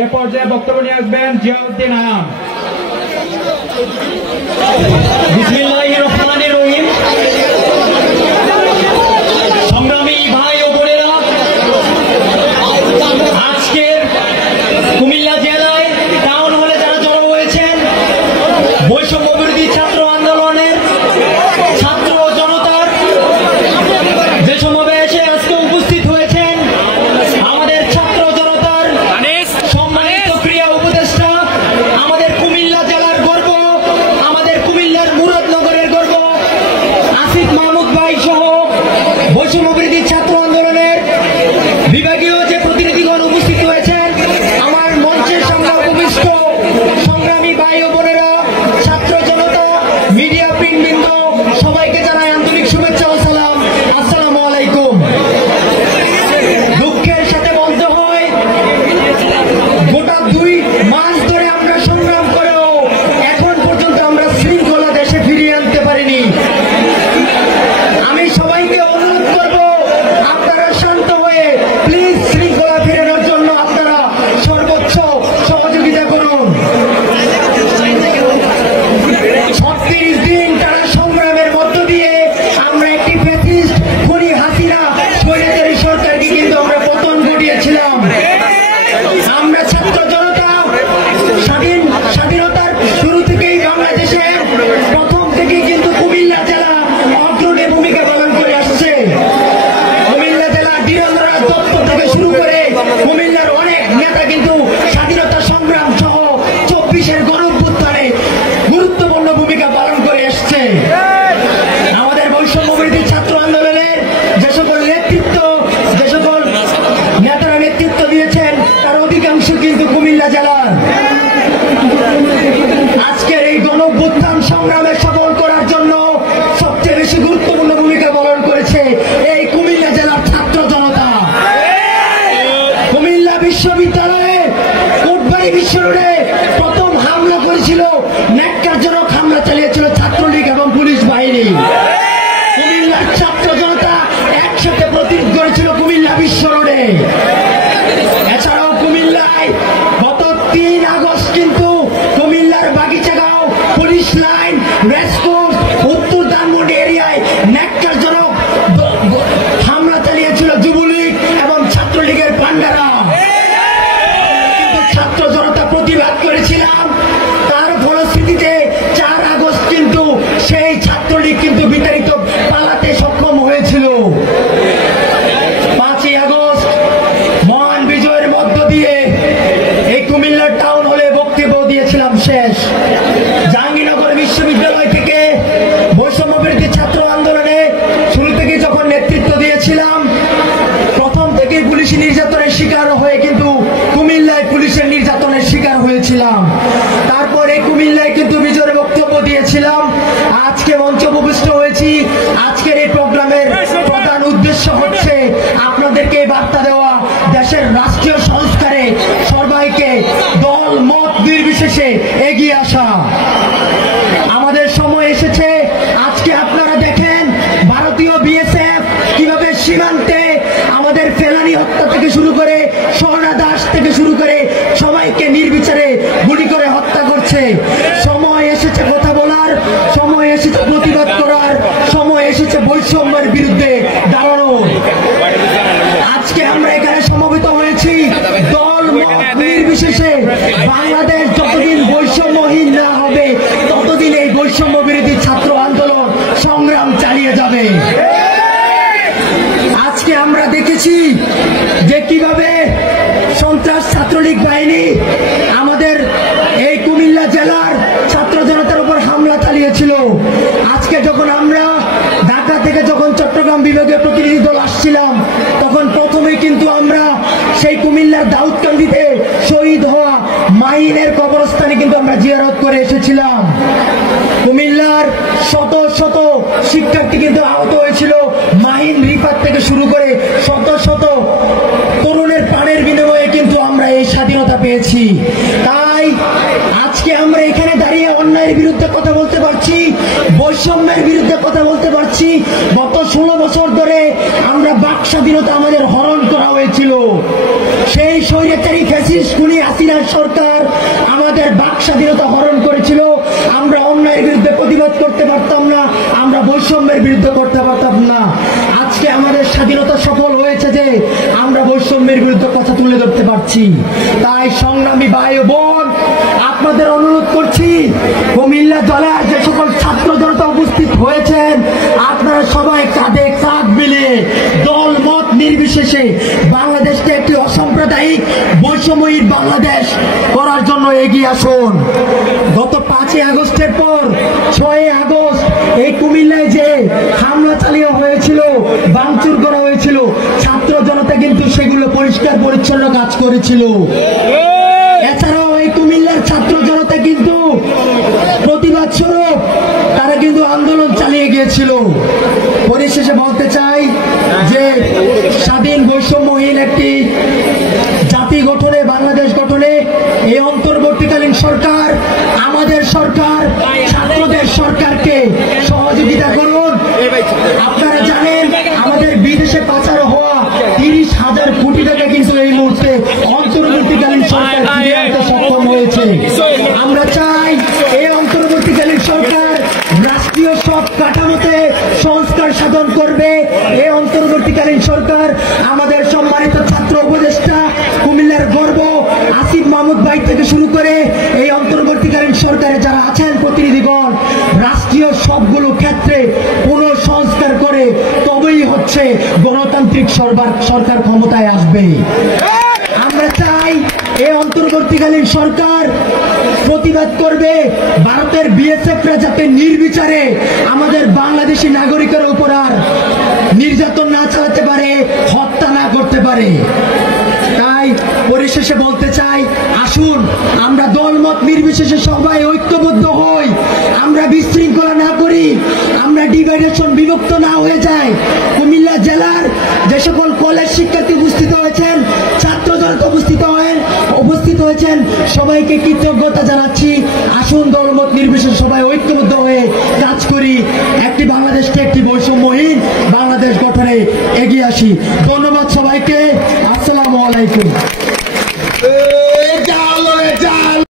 এ পর্যায়ে বক্তব্য নিয়ে আসবেন জিয়াউদ্দিন আয়াম। বিসমিল্লাহির রহমানির রহিম। সংগ্রামী ভাই ও বোনেরা, আজকের কুমিল্লা জেলায় টাউন হলে যারা জড়ো হয়েছেন, বৈষম্য বিরোধী ছাত্র আন্দোলনের ছাত্র জনতার যে সমাবেশে আজকে উপস্থিত হয়েছেন আমাদের ছাত্র জনতার সম্মানিত ক্রিয়া উপদেষ্টা, আমাদের কুমিল্লা জেলার গর্ব, আমাদের কুমিল্লার মুরাদনগরের গর্ব আসিফ মাহমুদ ভাই সহ বৈষম্য বিরোধী ছাত্র আন্দোলনের বিভাগীয় যে প্রতিনিধিগণ উপস্থিত হয়েছেন, আমার মঞ্চের সামনে উপবিষ্ট সংগ্রামী ভাই ও বোনেরা, ছাত্র জনতা, মিডিয়া প্রিন্টবৃন্দ, সবাইকে জানাই আন্তরিক শুভেচ্ছা ও সালাম। আসসালামু আলাইকুম। দুঃখের সাথে বলতে হয়, গোটা 2 মাস ধরে আমরা সংগ্রাম করেও এখন পর্যন্ত আমরা শৃঙ্খলা দেশে ফিরিয়ে আনতে পারিনি। আমি সবাইকে অনুরোধ করব, আপনারা শান্ত হয়ে প্লিজ শৃঙ্খলা ফেরানোর জন্য আপনারা সর্বোচ্চ সহযোগিতা করুন। 36 দিন টানা সংগ্রামের মধ্য দিয়ে আমরা একটি ফ্যাসিস্ট খুনি হাসিনা স্বৈরাচারী সরকারকে কিন্তু আমরা পতন ঘটিয়েছিলাম। আমরা ছাত্র জনতা স্বাধীনতার শুরু থেকেই বাংলাদেশের প্রথম থেকেই কিন্তু কুমিল্লা জেলা অগ্রণী ভূমিকা পালন করে আসছে। কুমিল্লা জেলা বীরেন্দ্রনাথ দত্ত থেকে শুরু করে কুমিল্লার অনেক নেতা কিন্তু স্বাধীনতা সংগ্রাম সহ 24-এর গণঅভ্যুত্থানে গুরুত্বপূর্ণ ভূমিকা পালন করে এসছে। আমাদের বৈষম্য বিরোধী ছাত্র আন্দোলনের যে সকল নেতৃত্ব, যে সকল নেতারা নেতৃত্ব দিয়েছেন, তার অধিকাংশ কিন্তু কুমিল্লা জেলার। আজকের এই গণঅভ্যুত্থান সংগ্রামে সফল করার জন্য সবচেয়ে বেশি গুরুত্বপূর্ণ ভূমিকা পালন করেছে এই কুমিল্লা জেলার ছাত্র জনতা। কুমিল্লা বিশ্ববিদ্যালয়ে কোটবাড়ি বিশ্ব রোডে প্রথম হামলা করেছিল, ন্যাক্কারজনক হামলা চালিয়েছিল ছাত্রলীগ এবং পুলিশ বাহিনী। কুমিল্লার ছাত্র জনতা একসাথে প্রতিরোধ করেছিল কুমিল্লা বিশ্ব রোডে। এছাড়াও কুমিল্লায় গত 3 আগস্ট কিন্তু কুমিল্লার বাগিচাগাঁও, পুলিশ লাইন, রেসকোর্স, উত্তর ধানমন্ডি এরিয়ায় ন্যাক্কারজনক হামলা চালিয়েছিল যুবলীগ এবং ছাত্রলীগের পান্ডারা। কিন্তু ছাত্র জনতা প্রতিবাদ করেছিলাম, তার ফলশ্রুতিতে 4 আগস্ট কিন্তু সেই ছাত্রলীগ কিন্তু বিতাড়িত পালাতে সক্ষম হয়েছিল। 5ই আগস্ট মহান বিজয়ের মধ্য দিয়ে এই কুমিল্লার টাউন হলে বক্তব্য দিয়েছিলাম শেষ। জাহাঙ্গীরনগর বিশ্ববিদ্যালয় থেকে বৈষম্য বিরোধী ছাত্র আন্দোলনে শুরু থেকে যখন নেতৃত্ব দিয়েছিলাম, প্রথম থেকে পুলিশি নির্যাতনের শিকার হয়ে কিন্তু কুমিল্লায় পুলিশের নির্যাতনের শিকার হয়েছিলাম। তারপরে কুমিল্লায় কিন্তু বিজয়ের বক্তব্য দিয়েছিলাম। আজকে মঞ্চে উপবিষ্ট হয়েছি। আজকের এই প্রোগ্রামের প্রধান উদ্দেশ্য হচ্ছে আপনাদেরকে বার্তা দেওয়া, দেশের রাষ্ট্রীয় সংস্কারে সবাইকে দল মত নির্বিশেষে এগিয়ে আসা। আমাদের সময় এসেছে। আজকে আপনারা দেখেন ভারতীয় বিএসএফ কিভাবে সীমান্তে আমাদের ফেলানি হত্যা থেকে শুরু করে স্বর্ণা দাস থেকে শুরু করে সবাইকে নির্বিচারে গুলি করে হত্যা করছে। সময় এসেছে কথা বলার, সময় এসেছে প্রতিবাদ করার, সময় এসেছে বৈষম্যের বিরুদ্ধে দাঁড়ানোর। আজকে আমরা এখানে সমবেত হয়েছি দল নির্বিশেষে। বাংলাদেশ যতদিন বৈষম্যহীন না হবে, ততদিন এই বৈষম্য বিরোধী ছাত্র আন্দোলন সংগ্রাম চালিয়ে যাবে। আজকে আমরা দেখেছি যে কিভাবে সন্ত্রাস ছাত্রলীগ বাহিনী আমাদের এই কুমিল্লা জেলার ছাত্র জনতার উপর হামলা চালিয়েছিল। আজকে যখন আমরা ঢাকা থেকে যখন চট্টগ্রাম বিভাগীয় প্রতিনিধি দল আসছিলাম, তখন প্রথমে কিন্তু আমরা সেই কুমিল্লার দাউদকান্দিতে শহীদ হওয়া মাহিনের কবরস্থানে কিন্তু আমরা জিয়ারত করে এসেছিলাম। কুমিল্লার শত শত শিক্ষার্থী কিন্তু আহত হয়েছিল। মাহিন রিফাত থেকে শুরু করে শত শত তরুণের প্রাণের বিনিময়ে কিন্তু আমরা এই স্বাধীনতা পেয়েছি। তাই আজকে আমরা এখানে দাঁড়িয়ে অন্যায়ের বিরুদ্ধে কথা বলতে পারছি, বৈষম্যের বিরুদ্ধে কথা বলতে পারছি। গত 16 বছর ধরে আমরা বাক স্বাধীনতা আমাদের হরণ করা হয়েছিল। সেই স্বৈরাচারী ফ্যাসিস্ট খুনি হাসিনা স্বাধীনতা হরণ করেছিল, আমরা অন্যায়ের বিরুদ্ধে প্রতিবাদ করতে পারতাম না, আমরা বৈষম্যের বিরুদ্ধে করতে পারতাম না। আজকে আমাদের স্বাধীনতা সফল হয়েছে যে আমরা বৈষম্যের বিরুদ্ধে কথা তুলে ধরতে পারছি। তাই সংগ্রামী ভাই ও বোন, আপনাদের অনুরোধ করছি, কুমিল্লা জেলার যে সকল ছাত্র জনতা উপস্থিত হয়েছেন, আপনারা সবাই কাঁধে কাঁধ মিলিয়ে দল মত নির্বিশেষে বাংলাদেশকে একটি অসাম্প্রদায়িক বৈষম্যহীন বাংলাদেশ করার জন্য এগিয়ে আসুন। গত 5ই আগস্টের পর 6ই আগস্ট এই কুমিল্লায় যে হামলা চালিয়ে হয়েছিল, ভাঙচুর করা হয়েছিল, ছাত্র জনতা কিন্তু সেগুলো পরিষ্কার পরিচ্ছন্ন কাজ করেছিল। এছাড়াও এই কুমিল্লার ছাত্র জনতা কিন্তু প্রতিবাদ স্বরূপ তারা কিন্তু আন্দোলন চালিয়ে গিয়েছিল। পরিশেষে বলতে চাই যে স্বাধীন বৈষম্যহীন একটি জাতি গঠনে, বাংলাদেশ গঠনে এই অন্তর্বর্তীকালীন সরকার, আমাদের সরকার, ছাত্রদের সরকারকে সহযোগিতা করুন। আপনারা জানেন আমাদের বিদেশে পাচার হওয়া 30,000 কোটি টাকা কিন্তু এই মুহূর্তে অন্তর্বর্তীকালীন সরকার ফিরিয়ে আনতে সক্ষম হয়েছে। আমরা চাই এই অন্তর্বর্তীকালীন সরকার রাষ্ট্রীয় সব কাঠামোতে সংস্কার সাধন করবে। এই অন্তর্বর্তীকালীন সরকার আমাদের সম্মানিত ছাত্র উপদেষ্টা, কুমিল্লার গর্ব আসিফ মাহমুদ ভাই থেকে শুরু করে এই অন্তর্বর্তীকালীন সরকারে যারা আছেন প্রতিনিধিগণ, রাষ্ট্রীয় সবগুলো ক্ষেত্রে পুনঃসংস্কার করে তবেই হচ্ছে গণতান্ত্রিক সরকার ক্ষমতায় আসবে। আমরা চাই এই অন্তর্বর্তীকালীন সরকার প্রতিবাদ করবে ভারতের বিএসএফরা যাতে নির্বিচারে আমাদের বাংলাদেশি নাগরিকের উপর আর নির্যাতন না চালাতে পারে, হত্যা না করতে পারে। তাই পরিশেষে বলতে চাই, আসুন আমরা দলমত নির্বিশেষে সবাই ঐক্যবদ্ধ হই, আমরা বিশৃঙ্খলা না করি, আমরা ডিভাইডেশন বিভক্ত না হয়ে যায়। কুমিল্লা জেলার যে সকল কলেজ শিক্ষার্থী উপস্থিত হয়েছেন, ছাত্র জনতা উপস্থিত হয়েছেন, সবাইকে কৃতজ্ঞতা জানাচ্ছি। আসুন দলমত নির্বিশেষে সবাই ঐক্যবদ্ধ হয়ে কাজ করি, একটি বাংলাদেশকে একটি বৈষম্যহীন বাংলাদেশ গঠনে এগিয়ে আসি।